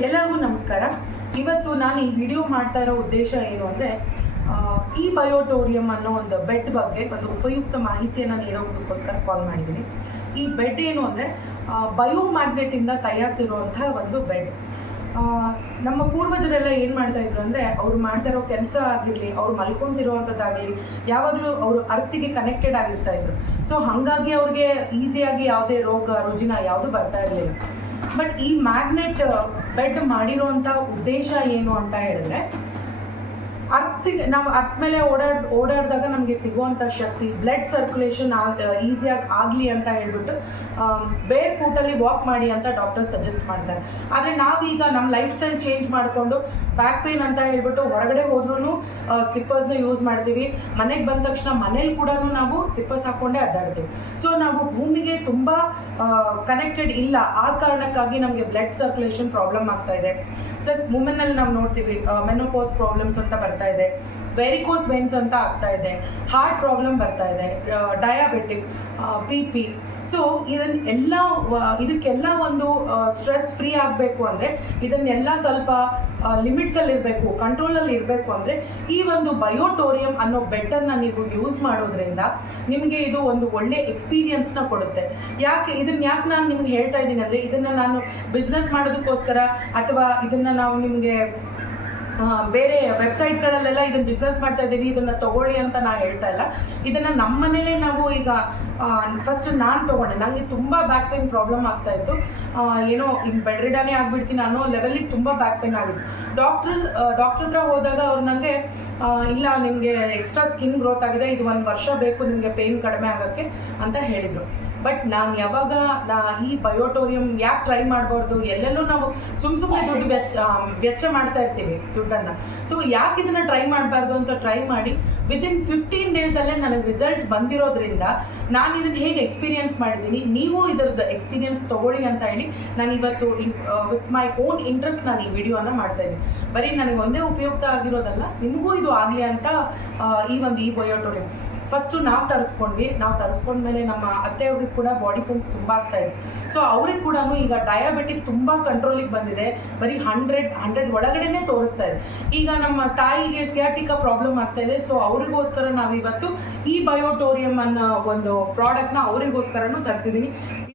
ಎಲ್ಲರಿಗೂ ನಮಸ್ಕಾರ. ಇವತ್ತು ನಾನು ಈ ವಿಡಿಯೋ ಮಾಡ್ತಾ ಇರೋ ಉದ್ದೇಶ ಏನು ಅಂದರೆ, ಈ ಬಯೋಟೋರಿಯಂ ಅನ್ನೋ ಒಂದು ಬೆಡ್ ಬಗ್ಗೆ ಒಂದು ಉಪಯುಕ್ತ ಮಾಹಿತಿಯನ್ನು ನೀಡೋದಕ್ಕೋಸ್ಕರ ಕಾಲ್ ಮಾಡಿದ್ದೀನಿ. ಈ ಬೆಡ್ ಏನು ಅಂದರೆ ಬಯೋಮ್ಯಾಗ್ನೆಟಿಂದ ತಯಾರಿಸಿರುವಂತಹ ಒಂದು ಬೆಡ್. ನಮ್ಮ ಪೂರ್ವಜರೆಲ್ಲ ಏನು ಮಾಡ್ತಾ ಇದ್ರು ಅಂದರೆ, ಅವ್ರು ಮಾಡ್ತಾ ಇರೋ ಕೆಲಸ ಆಗಿರಲಿ, ಅವ್ರು ಮಲ್ಕೊಂತಿರುವಂಥದ್ದಾಗಲಿ, ಯಾವಾಗಲೂ ಅವರು ಅರ್ಥಿಗೆ ಕನೆಕ್ಟೆಡ್ ಆಗಿರ್ತಾ ಇದ್ರು. ಸೊ ಹಾಗಾಗಿ ಅವ್ರಿಗೆ ಈಸಿಯಾಗಿ ಯಾವುದೇ ರೋಗ ರುಜಿನ ಯಾವುದು ಬರ್ತಾ ಇರಲಿಲ್ಲ. ಬಟ್ ಈ ಮ್ಯಾಗ್ನೆಟ್ ಬೆಡ್ ಮಾಡಿರೋಂಥ ಉದ್ದೇಶ ಏನು ಅಂತ ಹೇಳಿದ್ರೆ, ಅರ್ಥಿಗೆ ನಾವು ಅರ್ಥ ಮೇಲೆ ಓಡಾಡಿದಾಗ ನಮಗೆ ಸಿಗುವಂಥ ಶಕ್ತಿ, ಬ್ಲಡ್ ಸರ್ಕ್ಯುಲೇಷನ್ ಈಸಿಯಾಗಿ ಆಗಲಿ ಅಂತ ಹೇಳ್ಬಿಟ್ಟು ಬೇರ್ ಫೂಟಲ್ಲಿ ವಾಕ್ ಮಾಡಿ ಅಂತ ಡಾಕ್ಟರ್ ಸಜೆಸ್ಟ್ ಮಾಡ್ತಾರೆ. ಆದರೆ ನಾವೀಗ ನಮ್ಮ ಲೈಫ್ ಸ್ಟೈಲ್ ಚೇಂಜ್ ಮಾಡಿಕೊಂಡು ಬ್ಯಾಕ್ ಪೇನ್ ಅಂತ ಹೇಳ್ಬಿಟ್ಟು ಹೊರಗಡೆ ಹೋದ್ರೂ ಸ್ಲಿಪ್ಪರ್ಸ್ನ ಯೂಸ್ ಮಾಡ್ತೀವಿ. ಮನೆಗೆ ಬಂದ ತಕ್ಷಣ ಮನೇಲಿ ಕೂಡ ನಾವು ಸ್ಲಿಪ್ಪರ್ಸ್ ಹಾಕ್ಕೊಂಡೇ ಅಡ್ಡಾಡ್ತೀವಿ. ಸೊ ನಾವು ಭೂಮಿಗೆ ತುಂಬ ಕನೆಕ್ಟೆಡ್ ಇಲ್ಲ. ಆ ಕಾರಣಕ್ಕಾಗಿ ನಮಗೆ ಬ್ಲಡ್ ಸರ್ಕ್ಯುಲೇಷನ್ ಪ್ರಾಬ್ಲಮ್ ಆಗ್ತಾ ಇದೆ. ಪ್ಲಸ್ ವುಮೆನ್ನಲ್ಲಿ ನಾವು ನೋಡ್ತೀವಿ ಮೆನೋಪಾಸ್ ಪ್ರಾಬ್ಲಮ್ಸ್ ಅಂತ ಬರ್ತಾ ಇದೆ, ವೆರಿಕೋಸ್ ವೆನ್ಸ್ ಅಂತ ಆಗ್ತಾ ಇದೆ, ಹಾರ್ಟ್ ಪ್ರಾಬ್ಲಮ್ ಬರ್ತಾ ಇದೆ, ಡಯಾಬಿಟಿಕ್, BP. ಸೊ ಇದಕ್ಕೆಲ್ಲ ಒಂದು ಸ್ಟ್ರೆಸ್ ಫ್ರೀ ಆಗಬೇಕು ಅಂದರೆ, ಇದನ್ನೆಲ್ಲ ಸ್ವಲ್ಪ ಲಿಮಿಟ್ಸಲ್ಲಿ ಇರಬೇಕು, ಕಂಟ್ರೋಲಲ್ಲಿ ಇರಬೇಕು ಅಂದರೆ ಈ ಒಂದು ಬಯೋಟೋರಿಯಂ ಅನ್ನೋ ಬೆಡ್ಡನ್ನು ನೀವು ಯೂಸ್ ಮಾಡೋದ್ರಿಂದ ನಿಮಗೆ ಇದು ಒಂದು ಒಳ್ಳೆ ಎಕ್ಸ್ಪೀರಿಯನ್ಸ್ನ ಕೊಡುತ್ತೆ. ಯಾಕೆ ನಾನು ನಿಮ್ಗೆ ಹೇಳ್ತಾ ಇದ್ದೀನಿ ಅಂದರೆ, ಇದನ್ನು ನಾನು ಬಿಸ್ನೆಸ್ ಮಾಡೋದಕ್ಕೋಸ್ಕರ ಅಥವಾ ಇದನ್ನು ನಾವು ನಿಮಗೆ ಬೇರೆ ವೆಬ್ಸೈಟ್ಗಳಲ್ಲೆಲ್ಲ ಇದನ್ನು ಬಿಸ್ನೆಸ್ ಮಾಡ್ತಾ ಇದ್ದೀವಿ, ಇದನ್ನು ತಗೊಳ್ಳಿ ಅಂತ ನಾನು ಹೇಳ್ತಾ ಇಲ್ಲ. ಇದನ್ನು ನಮ್ಮ ಮನೇಲೇ ನಾವು ಈಗ ಫಸ್ಟ್ ನಾನು ತೊಗೊಂಡೆ. ನನಗೆ ತುಂಬ ಬ್ಯಾಕ್ ಪೇನ್ ಪ್ರಾಬ್ಲಮ್ ಆಗ್ತಾ ಇತ್ತು. ಏನೋ ಇನ್ನು ಬೆಡ್ ರಿಡಾನೇ ಆಗಿಬಿಡ್ತೀನಿ ಅನ್ನೋ ಲೆವೆಲಿಗೆ ತುಂಬ ಬ್ಯಾಕ್ ಪೇನ್ ಆಗಿತ್ತು. ಡಾಕ್ಟರ್ ಹತ್ರ ಹೋದಾಗ ಅವ್ರು ನನಗೆ ಇಲ್ಲ, ನಿಮಗೆ ಎಕ್ಸ್ಟ್ರಾ ಸ್ಕಿನ್ ಗ್ರೋತ್ ಆಗಿದೆ, ಇದು 1 ವರ್ಷ ಬೇಕು ನಿಮಗೆ ಪೇನ್ ಕಡಿಮೆ ಆಗೋಕ್ಕೆ ಅಂತ ಹೇಳಿದರು. ಬಟ್ ನಾನು ಯಾವಾಗ ಈ ಬಯೋಟೋರಿಯಂ ಯಾಕೆ ಟ್ರೈ ಮಾಡಬಾರ್ದು, ಎಲ್ಲೆಲ್ಲೂ ನಾವು ಸುಮ್ಮನೆ ದುಡ್ಡು ವೆಚ್ಚ ಮಾಡ್ತಾ ಇರ್ತೀವಿ ದುಡ್ಡನ್ನು. ಸೊ ಯಾಕೆ ಇದನ್ನು ಟ್ರೈ ಮಾಡಬಾರ್ದು ಅಂತ ಟ್ರೈ ಮಾಡಿ ವಿದಿನ್ 15 ಡೇಸಲ್ಲೇ ನನಗೆ ರಿಸಲ್ಟ್ ಬಂದಿರೋದ್ರಿಂದ ನಾನು ಇದನ್ನು ಹೇಗೆ ಎಕ್ಸ್ಪೀರಿಯನ್ಸ್ ಮಾಡಿದ್ದೀನಿ, ನೀವು ಇದರದ್ದು ಎಕ್ಸ್ಪೀರಿಯನ್ಸ್ ತೊಗೊಳ್ಳಿ ಅಂತ ಹೇಳಿ ನಾನು ಇವತ್ತು ವಿತ್ ಮೈ ಓನ್ ಇಂಟ್ರೆಸ್ಟ್ ನಾನು ಈ ವಿಡಿಯೋನ ಮಾಡ್ತಾ ಇದ್ದೀನಿ. ಬರೀ ನನಗೆ ಒಂದೇ ಉಪಯುಕ್ತ ಆಗಿರೋದಲ್ಲ, ನಿಮಗೂ ಇದು ಆಗಲಿ ಅಂತ ಈ ಬಯೋಟೋರಿಯಂ ಫಸ್ಟು ನಾವು ತರಿಸ್ಕೊಂಡ್ಮೇಲೆ ನಮ್ಮ ಅತ್ತೆಯವ್ರಿಗೆ ಕೂಡ ಬಾಡಿ ಪೇನ್ಸ್ ತುಂಬ ಆಗ್ತಾ ಇದೆ. ಸೊ ಅವ್ರಿಗೆ ಕೂಡ ಈಗ ಡಯಾಬಿಟಿಕ್ ತುಂಬ ಕಂಟ್ರೋಲಿಗೆ ಬಂದಿದೆ. ಬರೀ 100 ಒಳಗಡೆನೆ ತೋರಿಸ್ತಾ ಇದೆ. ಈಗ ನಮ್ಮ ತಾಯಿಗೆ ಸಿಯಾಟಿಕಾ ಪ್ರಾಬ್ಲಮ್ ಆಗ್ತಾ ಇದೆ. ಸೊ ಅವರಿಗೋಸ್ಕರ ನಾವಿವತ್ತು ಈ ಬಯೋಟೋರಿಯಂ ಅನ್ನೋ ಒಂದು ಪ್ರಾಡಕ್ಟ್ನ ಅವರಿಗೋಸ್ಕರನೂ ತರಿಸಿದ್ದೀನಿ.